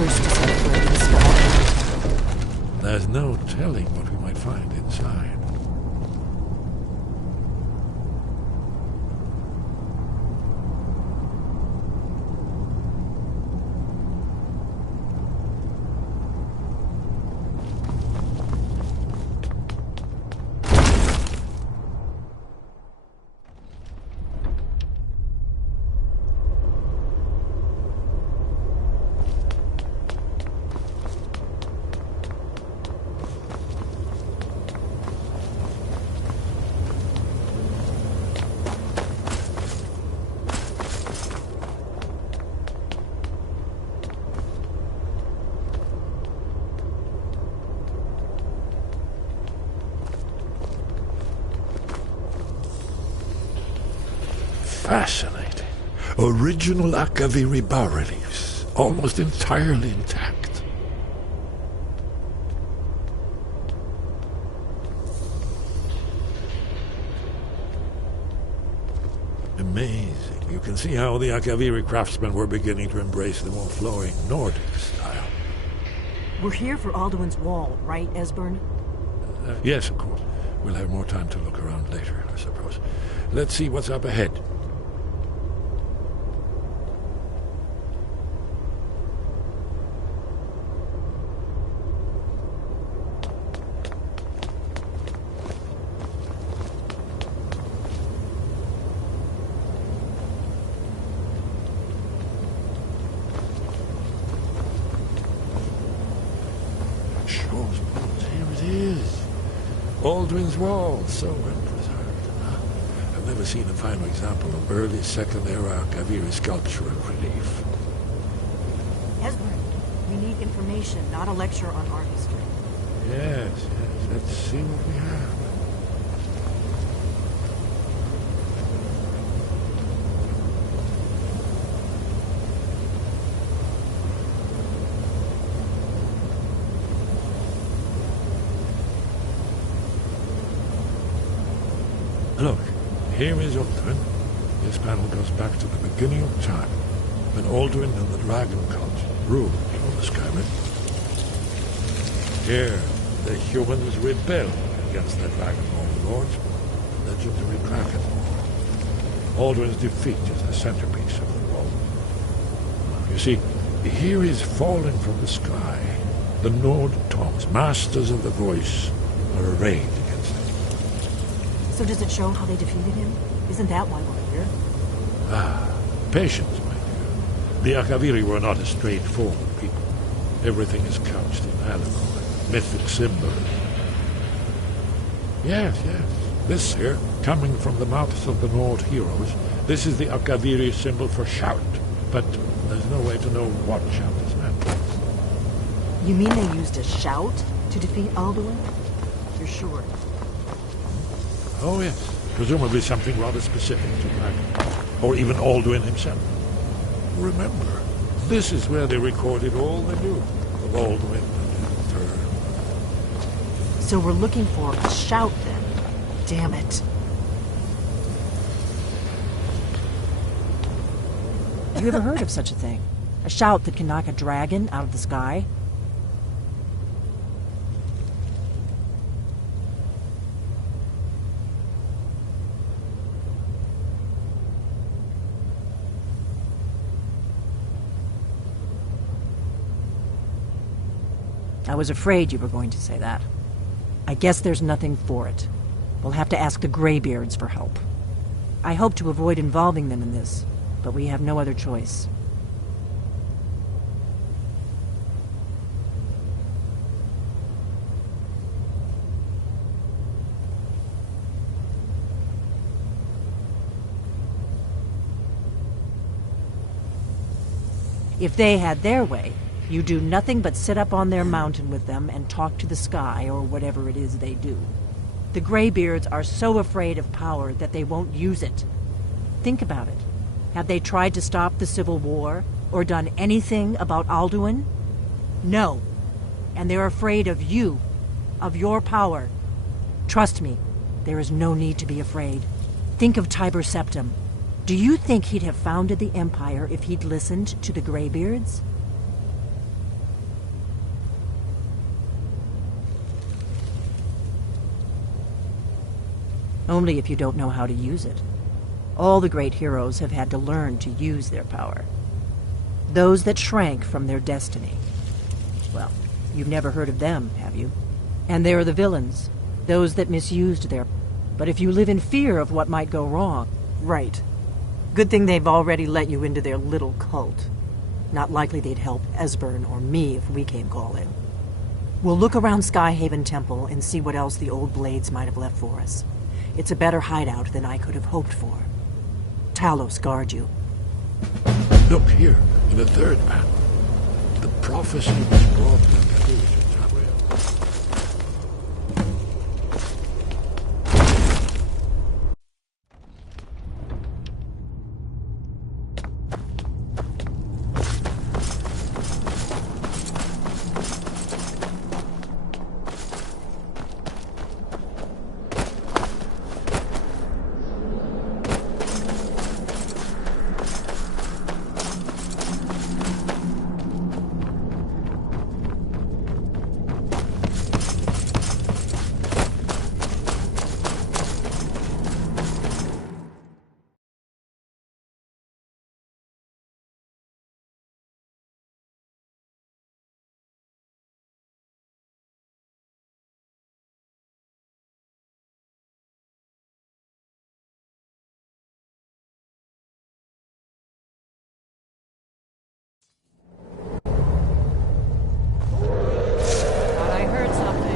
first to set foot in Skyrim. There's no telling what we might find inside. Fascinating. Original Akaviri bas-reliefs, almost entirely intact. Amazing. You can see how the Akaviri craftsmen were beginning to embrace the more flowing Nordic style. We're here for Alduin's Wall, right, Esbern? Yes, of course. We'll have more time to look around later, I suppose. Let's see what's up ahead. Alduin's Wall, so well preserved. I've never seen a finer example of early Second Era Akaviri sculpture and relief. Esbern, we need information, not a lecture on art history. Yes. Let's see what we have. Look, here is Alduin. This panel goes back to the beginning of time, when Alduin and the Dragon Cult ruled over Skyrim. Here, the humans rebelled against their dragon overlords, legendary Dragon War. Alduin's defeat is the centerpiece of the wall. You see, here is falling from the sky. The Nord Tongs, masters of the voice, are arrayed against it. So does it show how they defeated him? Isn't that why we're here? Patience, my dear. The Akaviri were not a straightforward people. Everything is couched in allegory, mythic symbols. Yes. This here, coming from the mouths of the Nord heroes, this is the Akaviri symbol for shout. But there's no way to know what shout is meant. You mean they used a shout to defeat Alduin? You're sure? Oh, yes. Presumably something rather specific to Dragon, or even Alduin himself. Remember, this is where they recorded all they knew of Alduin and her. So we're looking for a shout, then. Damn it. Have you ever heard of such a thing? A shout that can knock a dragon out of the sky? I was afraid you were going to say that. I guess there's nothing for it. We'll have to ask the Greybeards for help. I hope to avoid involving them in this, but we have no other choice. If they had their way, you do nothing but sit up on their mountain with them and talk to the sky, or whatever it is they do. The Greybeards are so afraid of power that they won't use it. Think about it. Have they tried to stop the Civil War, or done anything about Alduin? No. And they're afraid of you, of your power. Trust me, there is no need to be afraid. Think of Tiber Septim. Do you think he'd have founded the Empire if he'd listened to the Greybeards? Only if you don't know how to use it. All the great heroes have had to learn to use their power. Those that shrank from their destiny. Well, you've never heard of them, have you? And there are the villains, those that misused their... But if you live in fear of what might go wrong... Right. Good thing they've already let you into their little cult. Not likely they'd help Esbern or me if we came calling. We'll look around Skyhaven Temple and see what else the old Blades might have left for us. It's a better hideout than I could have hoped for. Talos guard you. Look here, in the third map. The prophecy was brought to conclusion, Samuel. Thought I heard something.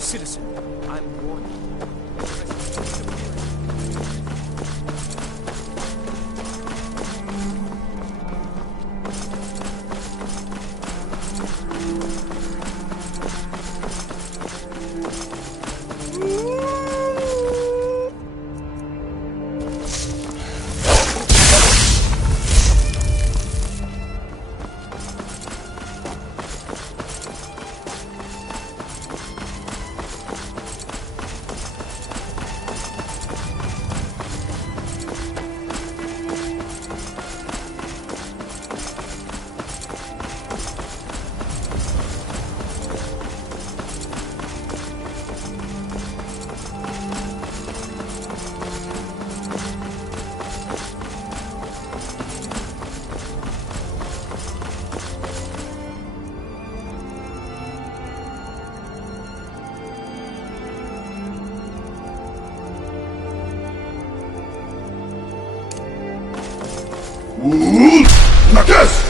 Citizen, I'm warning you. Like this!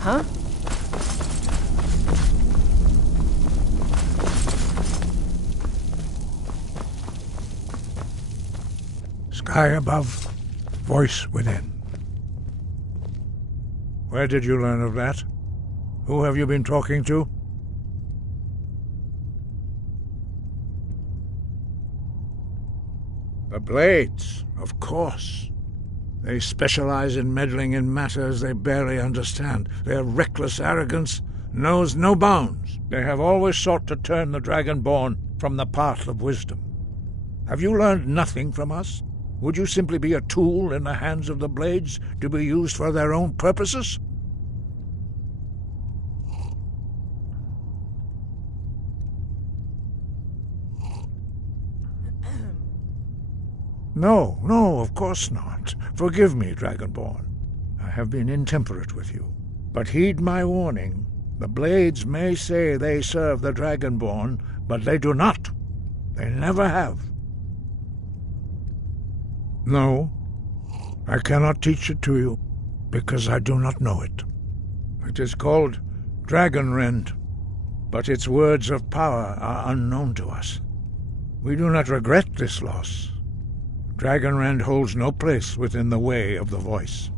Huh? Sky above, voice within. Where did you learn of that? Who have you been talking to? The Blades, of course. They specialize in meddling in matters they barely understand. Their reckless arrogance knows no bounds. They have always sought to turn the Dragonborn from the path of wisdom. Have you learned nothing from us? Would you simply be a tool in the hands of the Blades to be used for their own purposes? No, of course not. Forgive me, Dragonborn. I have been intemperate with you. But heed my warning. The Blades may say they serve the Dragonborn, but they do not. They never have. No, I cannot teach it to you, because I do not know it. It is called Dragonrend, but its words of power are unknown to us. We do not regret this loss. Dragonrend holds no place within the way of the voice.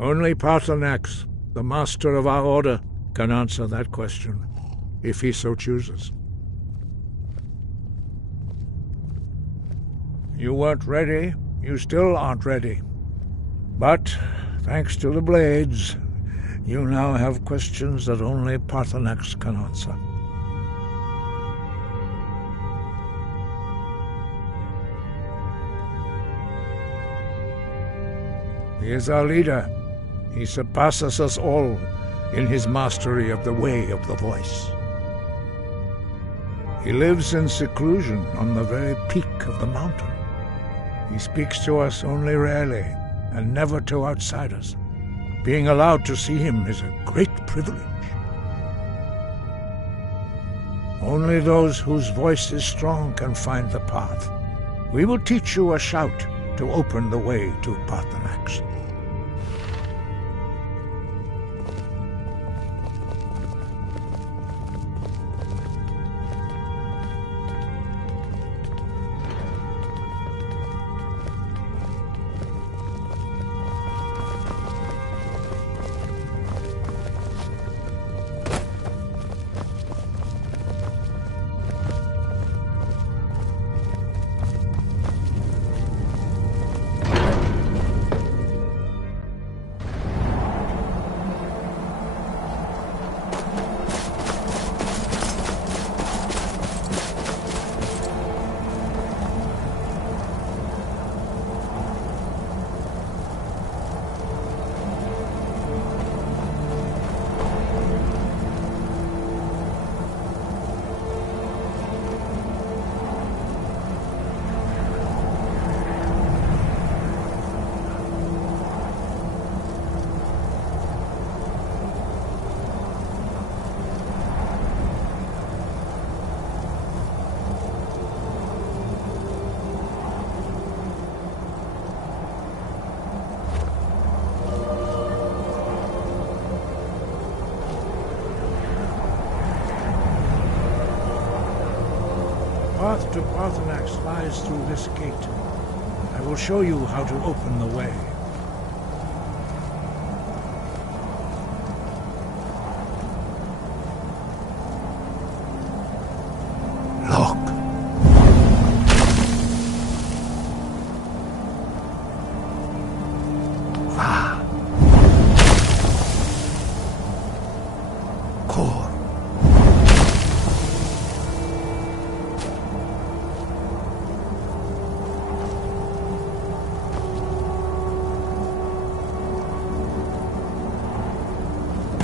Only Paarthurnax, the master of our order, can answer that question, if he so chooses. You weren't ready. You still aren't ready. But, thanks to the Blades, you now have questions that only Paarthurnax can answer. He is our leader. He surpasses us all in his mastery of the way of the voice. He lives in seclusion on the very peak of the mountain. He speaks to us only rarely, and never to outsiders. Being allowed to see him is a great privilege. Only those whose voice is strong can find the path. We will teach you a shout to open the way to Paarthurnax. The path to Paarthurnax lies through this gate. I will show you how to open the way. Look. Va. Kor.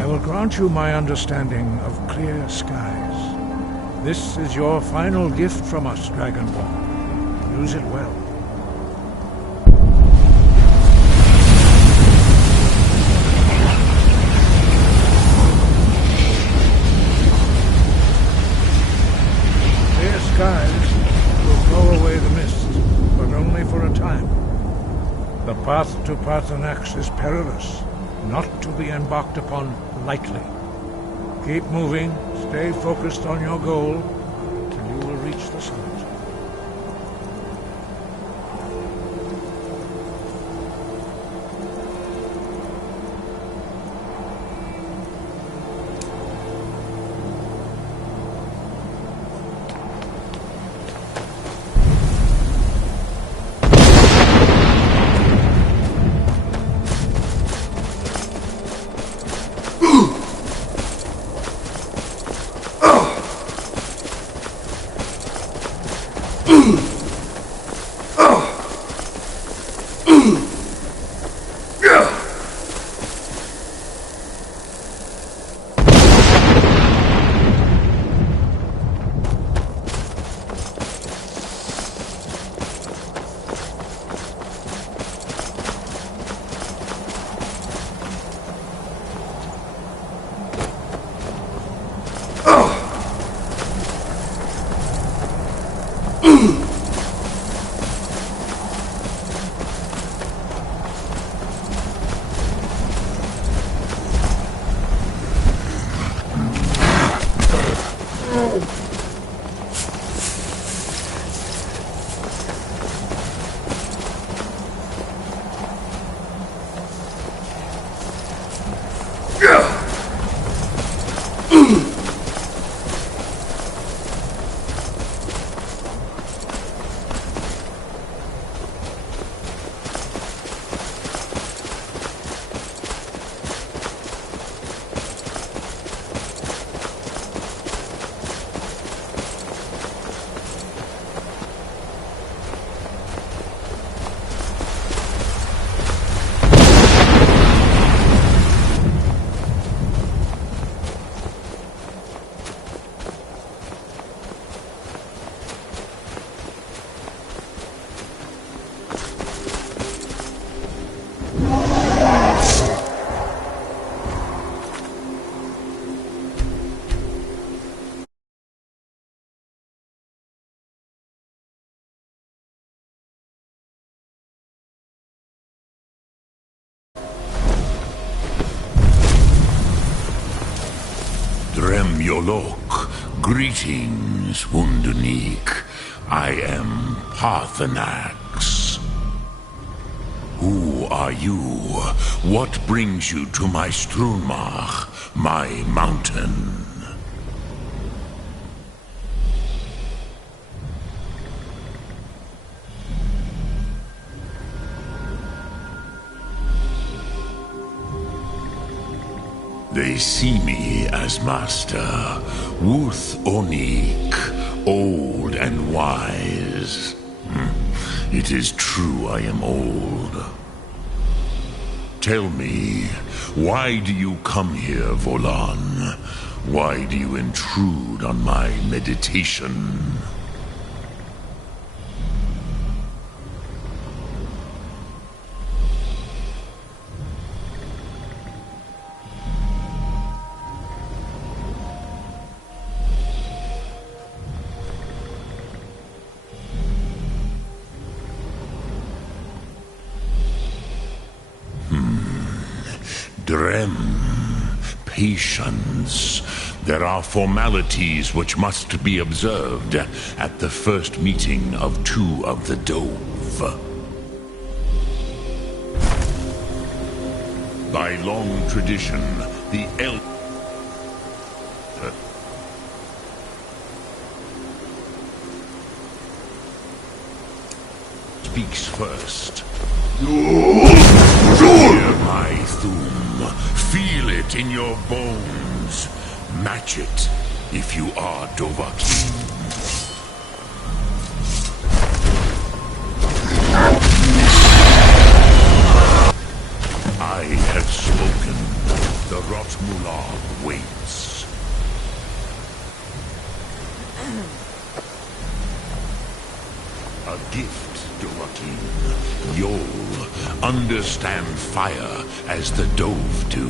I will grant you my understanding of clear skies. This is your final gift from us, Dragonborn. Use it well. Clear skies will blow away the mist, but only for a time. The path to Paarthurnax is perilous, not to be embarked upon lightly. Keep moving, stay focused on your goal, and you will reach the summit. Yolok, greetings, Wundunik. I am Paarthurnax. Who are you? What brings you to my Strunmach, my mountain? They see me as master, Wuth Onik, old and wise. It is true I am old. Tell me, why do you come here, Volan? Why do you intrude on my meditation? Drem, patience. There are formalities which must be observed at the first meeting of two of the Dove. By long tradition, the speaks first. Hear my thum. Feel it in your bones. Match it if you are Dovahkiin. I have spoken. The Rotmulag waits. A gift, Dovahkiin. You'll understand fire as the Dove do.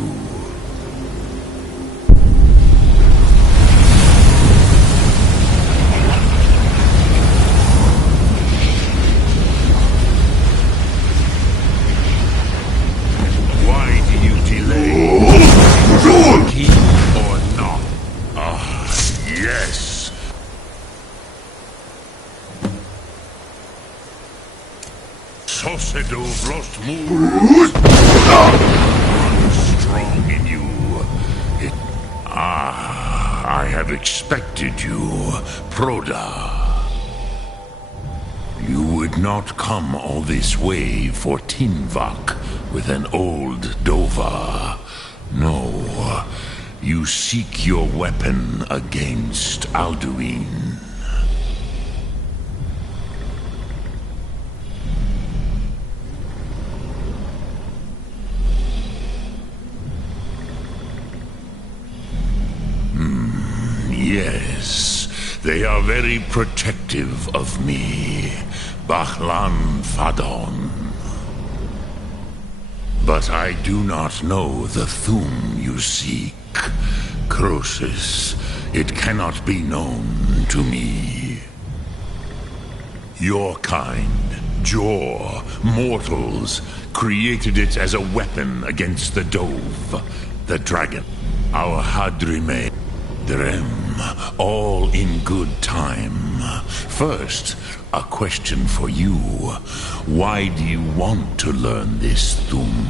Why do you delay? Keen or not? Ah, yes. Sosedo Rostmul runs strong in you. I have expected you, Proda. You would not come all this way for Tinvak with an old Dova. No, you seek your weapon against Alduin. Yes, they are very protective of me, Bahlan Fadon. But I do not know the Thum you seek, Croesus. It cannot be known to me. Your kind, Jor, mortals, created it as a weapon against the Dove, the dragon, our Hadrime. Drem, all in good time. First, a question for you. Why do you want to learn this Thum?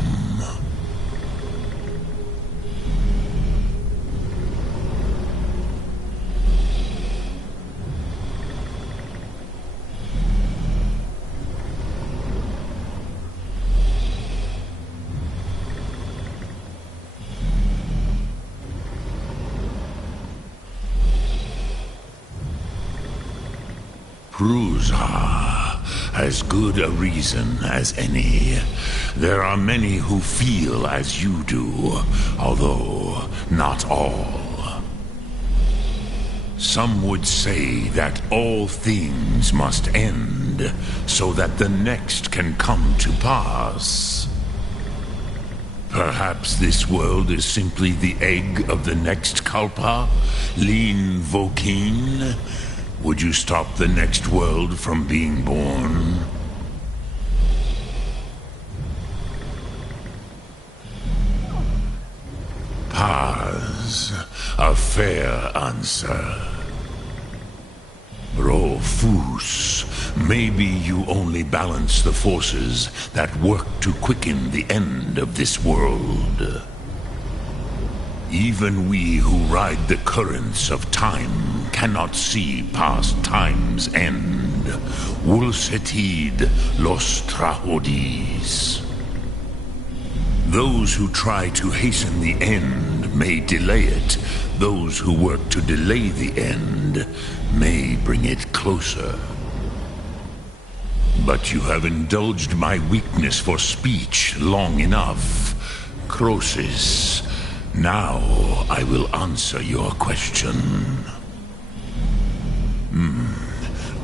Prusa, as good a reason as any. There are many who feel as you do, although not all. Some would say that all things must end, so that the next can come to pass. Perhaps this world is simply the egg of the next Kalpa, Lin Vokin. Would you stop the next world from being born? Paz, a fair answer. Rofus, maybe you only balance the forces that work to quicken the end of this world. Even we who ride the currents of time cannot see past time's end. Wulsetid los trahodis. Those who try to hasten the end may delay it. Those who work to delay the end may bring it closer. But you have indulged my weakness for speech long enough. Croesus, now I will answer your question.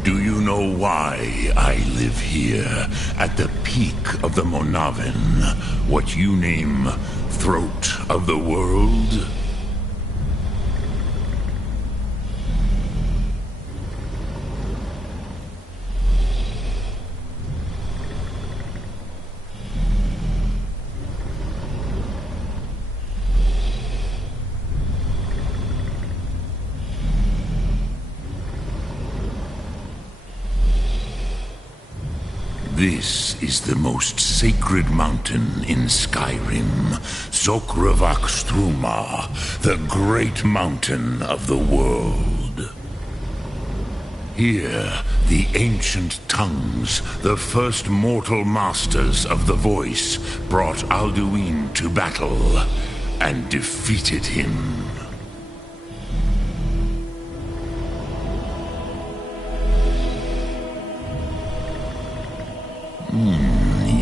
Do you know why I live here, at the peak of the Monavin, what you name Throat of the World? This is the most sacred mountain in Skyrim, Zokravak Struma, the great mountain of the world. Here, the ancient tongues, the first mortal masters of the voice, brought Alduin to battle and defeated him.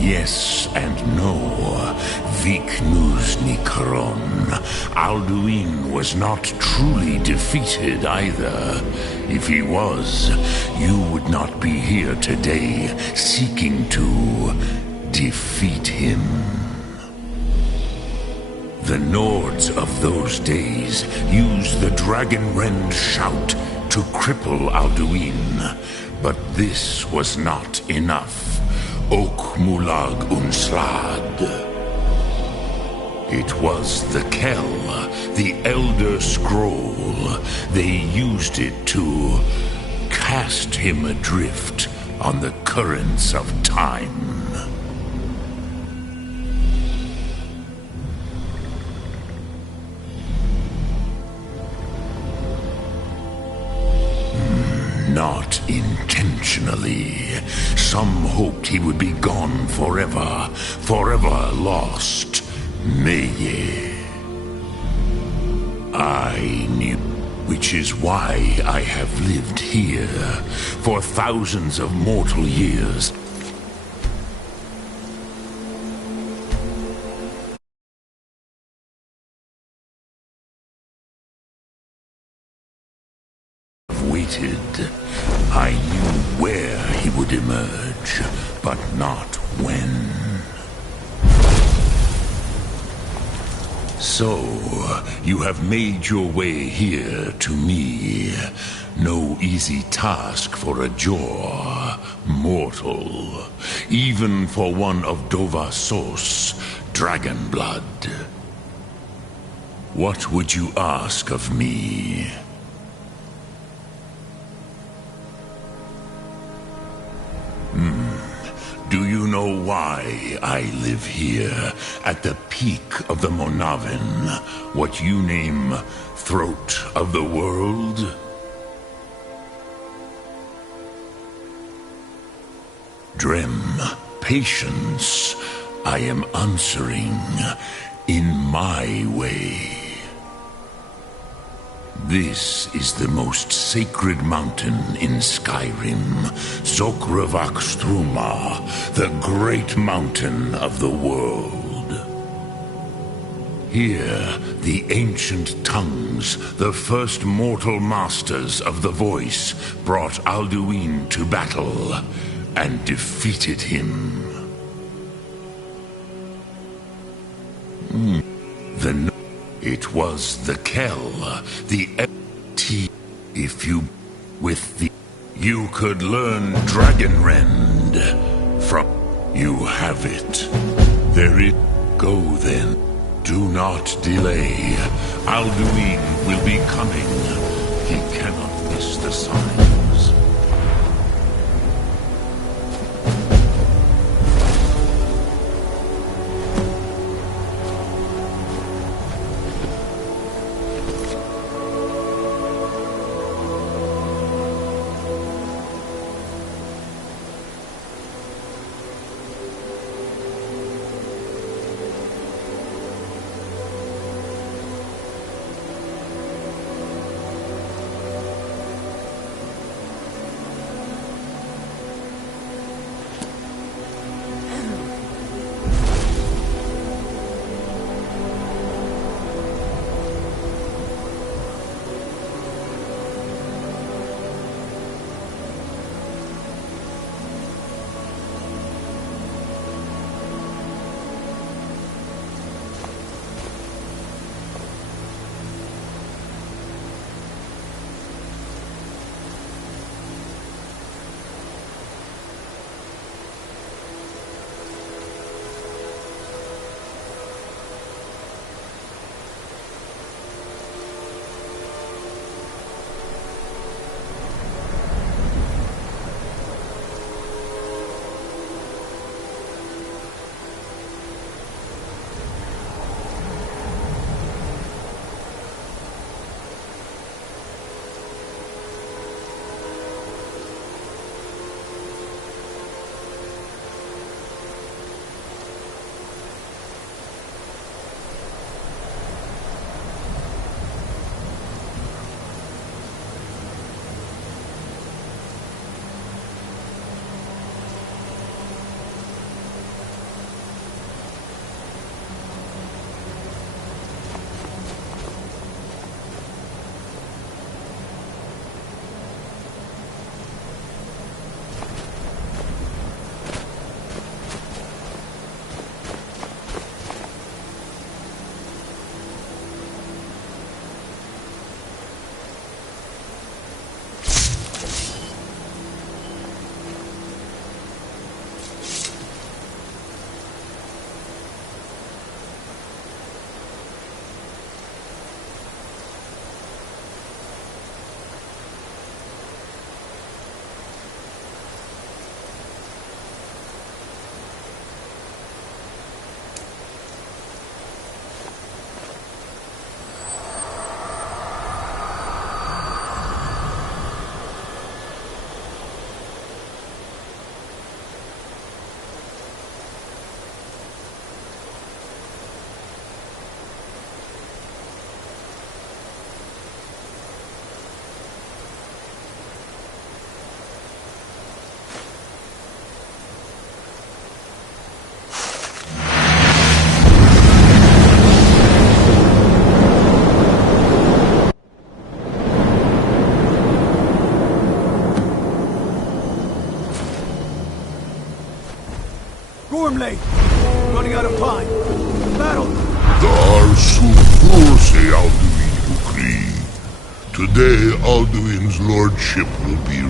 Yes and no. Vik Nuzny Karon. Alduin was not truly defeated either. If he was, you would not be here today seeking to defeat him. The Nords of those days used the Dragonrend shout to cripple Alduin, but this was not enough. Ok Mulag Unslad. It was the Kell, the Elder Scroll. They used it to cast him adrift on the currents of time. Not intentionally. Some hoped he would be gone forever, forever lost. Meye. I knew, which is why I have lived here for thousands of mortal years. Waited. I knew where he would emerge, but not when. So, you have made your way here to me. No easy task for a Jor, mortal. Even for one of Dovasos, dragon blood. What would you ask of me? Do you know why I live here, at the peak of the Monavin, what you name Throat of the World? Drem, patience. I am answering in my way. This is the most sacred mountain in Skyrim, Zokravak Struma, the great mountain of the world. Here, the ancient tongues, the first mortal masters of the voice, brought Alduin to battle and defeated him. It was the Kell, the T. If you, with the, you could learn Dragonrend from. You have it. There it. Go then. Do not delay. Alduin will be coming. He cannot miss the signs. late. Running out of time. Battle! Dar Sulfur Alduin Ukri. Today, Alduin's lordship will be